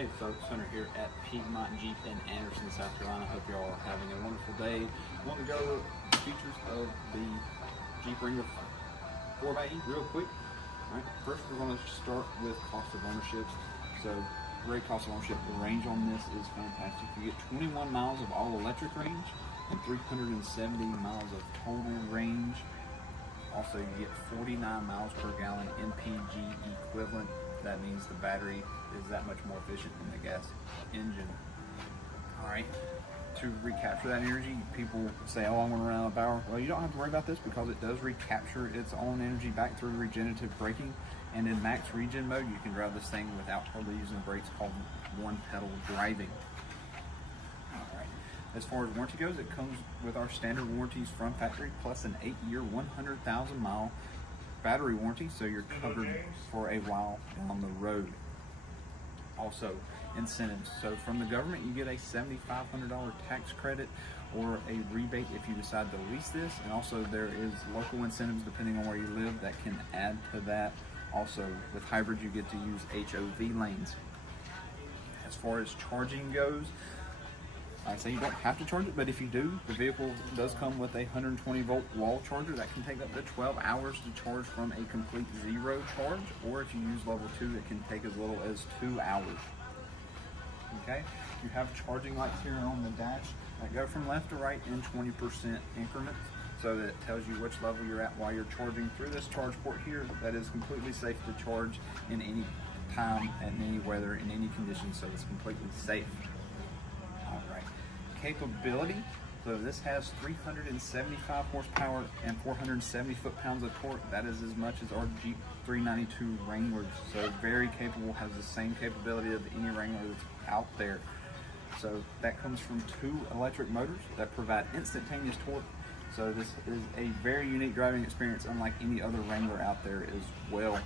Hey folks, Hunter here at Piedmont Jeep in Anderson, South Carolina. Hope you all are having a wonderful day. I want to go over the features of the Jeep Wrangler 4xe real quick. Alright, first we're going to start with cost of ownership. So, great cost of ownership. The range on this is fantastic. You get 21 miles of all-electric range and 370 miles of total range. Also, you get 49 miles per gallon MPG equivalent. That means the battery is that much more efficient than the gas engine. Alright, to recapture that energy, people say, oh, I want to run out of power. Well, you don't have to worry about this because it does recapture its own energy back through regenerative braking. And in max regen mode, you can drive this thing without hardly using the brakes, called one pedal driving. Alright, as far as warranty goes, it comes with our standard warranties from factory plus an 8-year, 100,000 mile battery warranty, so you're covered for a while down the road. Also, incentives. So from the government, you get a $7,500 tax credit or a rebate if you decide to lease this, and also there is local incentives depending on where you live that can add to that. Also, with hybrid, you get to use HOV lanes. As far as charging goes, I say you don't have to charge it, but if you do, the vehicle does come with a 120 volt wall charger that can take up to 12 hours to charge from a complete zero charge, or if you use level 2, it can take as little as 2 hours. Okay, you have charging lights here on the dash that go from left to right in 20% increments, so that it tells you which level you're at while you're charging through this charge port here. That is completely safe to charge in any time, in any weather, in any condition, so it's completely safe. Alright, capability. So this has 375 horsepower and 470 foot-pounds of torque. That is as much as our Jeep 392 Wranglers. So very capable, has the same capability of any Wrangler that's out there. So that comes from 2 electric motors that provide instantaneous torque. So this is a very unique driving experience, unlike any other Wrangler out there as well.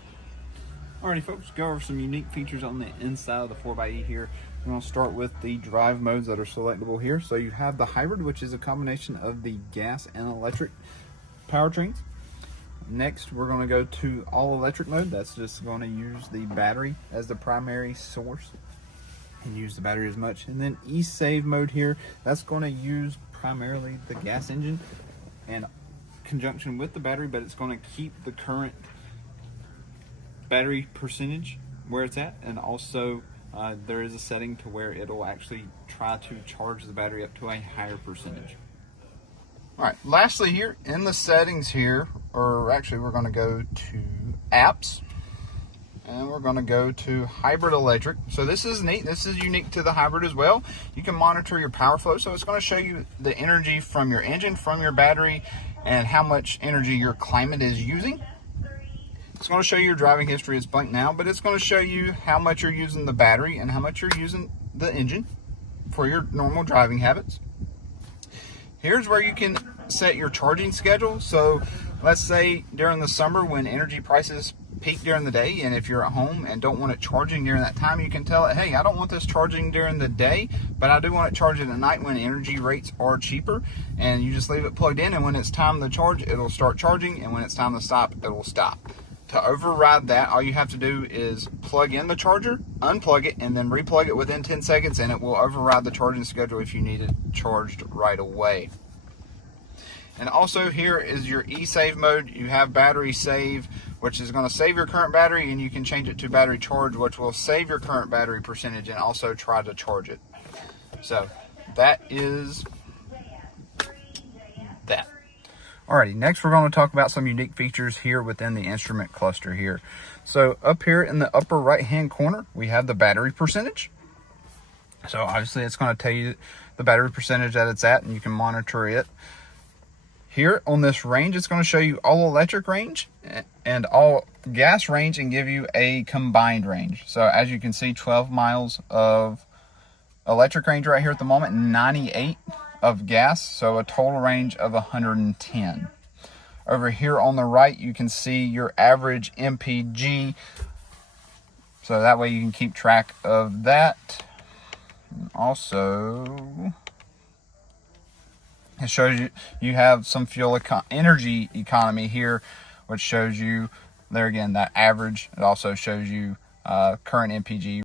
Alrighty folks, go over some unique features on the inside of the 4xe here. I'm going to start with the drive modes that are selectable here. So you have the hybrid, which is a combination of the gas and electric powertrains. Next, we're going to go to all electric mode. That's just going to use the battery as the primary source and use the battery as much. And then e-save mode here, that's going to use primarily the gas engine in conjunction with the battery, but it's going to keep the current battery percentage where it's at, and also there is a setting to where it'll actually try to charge the battery up to a higher percentage. Alright, lastly here in the settings here, or actually we're going to go to apps, and we're going to go to hybrid electric. So this is neat. This is unique to the hybrid as well. You can monitor your power flow, so it's going to show you the energy from your engine, from your battery, and how much energy your climate is using. It's going to show you your driving history. It's blank now, but it's going to show you how much you're using the battery and how much you're using the engine for your normal driving habits. Here's where you can set your charging schedule. So let's say during the summer when energy prices peak during the day, and if you're at home and don't want it charging during that time, you can tell it, hey, I don't want this charging during the day, but I do want it charging at night when energy rates are cheaper. And you just leave it plugged in, and when it's time to charge, it'll start charging, and when it's time to stop, it will stop. To override that, all you have to do is plug in the charger, unplug it, and then replug it within 10 seconds, and it will override the charging schedule if you need it charged right away. And also here is your e-save mode. You have battery save, which is going to save your current battery, and you can change it to battery charge, which will save your current battery percentage and also try to charge it. So that is that. Alrighty, next we're going to talk about some unique features here within the instrument cluster here. So up here in the upper right hand corner, we have the battery percentage. So obviously it's going to tell you the battery percentage that it's at, and you can monitor it. Here on this range, it's going to show you all electric range and all gas range and give you a combined range. So as you can see, 12 miles of electric range right here at the moment, 98 of gas, so a total range of 110. Over here on the right, you can see your average MPG, so that way you can keep track of that. Also, it shows you have some fuel energy economy here, which shows you there again that average. It also shows you current MPG